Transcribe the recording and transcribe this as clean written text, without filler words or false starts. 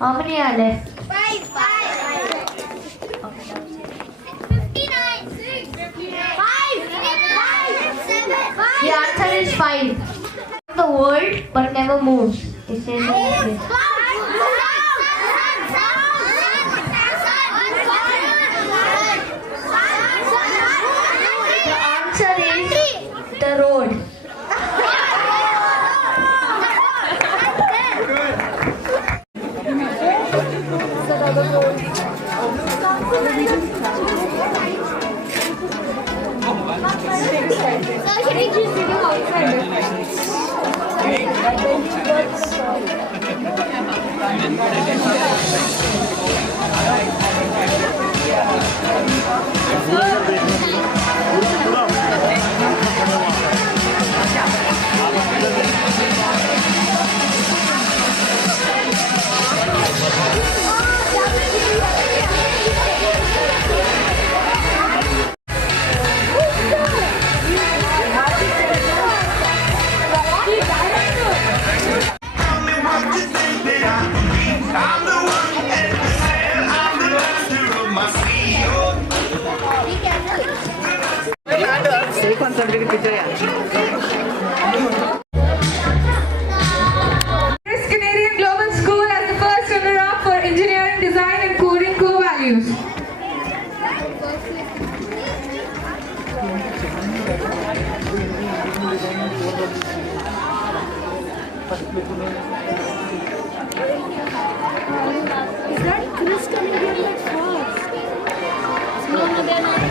How many are left? 5. 59. 6. 5. 7. The answer is 5. The world but never moves. It says on the answer is the road. Canadian Global School as the first runner-up for engineering design and coding core values. Is that Chris Canadian like first? No, they're not.